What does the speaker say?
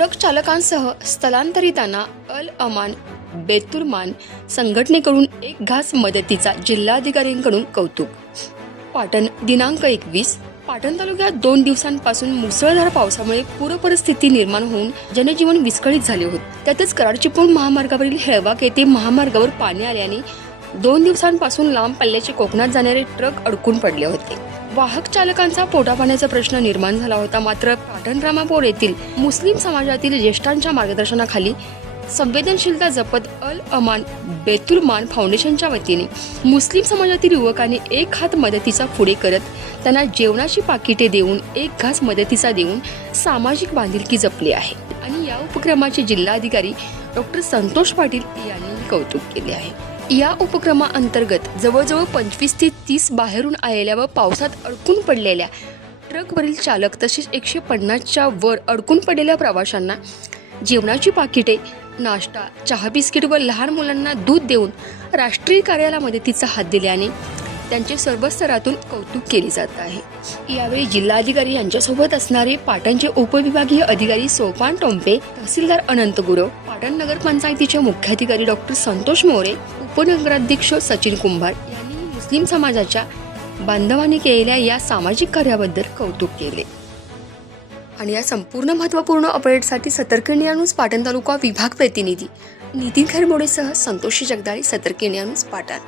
Truck चालकांसह स्थलांतरितांना अल अमान बेतुरमान संघटनेकडून एक घास मदतीचा जिल्हाधिकाऱ्यांकडून कौतुक. पाटण दिनांक एकवीस. पाटण तालुक्यात दोन दिवसांपासून मुसळधार पावसामुळे पूरपरिस्थिती निर्माण होऊन जनजीवन विस्कळीत झाले होते. त्यातच कराड चिपळूण महामार्गावरील हेळवाक येथे महामार्गावर पाणी आल्याने दोन दिवसांपासून लांब पल्ल्याचे कोकणात जाणारे ट्रक अडकून पडले होते. वाहक चालकांचा पोटापाण्याचा प्रश्न निर्माण झाला होता. मात्र पाटणरामापूर येथील मुस्लिम समाजातील ज्येष्ठांच्या मार्गदर्शनाखाली संवेदनशीलता जपत अल अमान बेतुलमान फाउंडेशनच्या वतीने मुस्लिम समाजातील युवकांनी एक हात मदतीचा पुढे करत त्यांना जेवणाची पाकिटे देऊन एक घास मदतीचा देऊन सामाजिक बांधिलकी जपली आहे. आणि या उपक्रमाचे जिल्हाधिकारी डॉक्टर संतोष पाटील यांनी कौतुक केले आहे. या उपक्रमाअंतर्गत जवळजवळ पंचवीस ते तीस बाहेरून आलेल्या व पावसात अडकून पडलेल्या ट्रकवरील चालक तसेच एकशे पन्नासच्या वर अडकून पडलेल्या प्रवाशांना जेवणाची पाकिटे नाश्ता चहा बिस्किट व लहान मुलांना दूध देऊन राष्ट्रीय कार्याला मदतीचा हात दिल्याने त्यांचे सर्व स्तरातून कौतुक केले जात आहे. यावेळी जिल्हाधिकारी यांच्यासोबत असणारे पाटणचे उपविभागीय अधिकारी सोपान टोंपे तहसीलदार अनंत गुरव पाटण नगरपंचायतीचे मुख्याधिकारी डॉक्टर संतोष मोरे उपनगराध्यक्ष सचिन कुंभार यांनी मुस्लिम समाजाच्या बांधवांनी केलेल्या या सामाजिक कार्याबद्दल कौतुक केले. आणि या संपूर्ण महत्त्वपूर्ण अपडेटसाठी सतर्क इंडिया न्यूज पाटण तालुका विभाग प्रतिनिधी नितीन खरमोडेसह संतोषी जगदाळी सतर्क इंडिया न्यूज पाटण.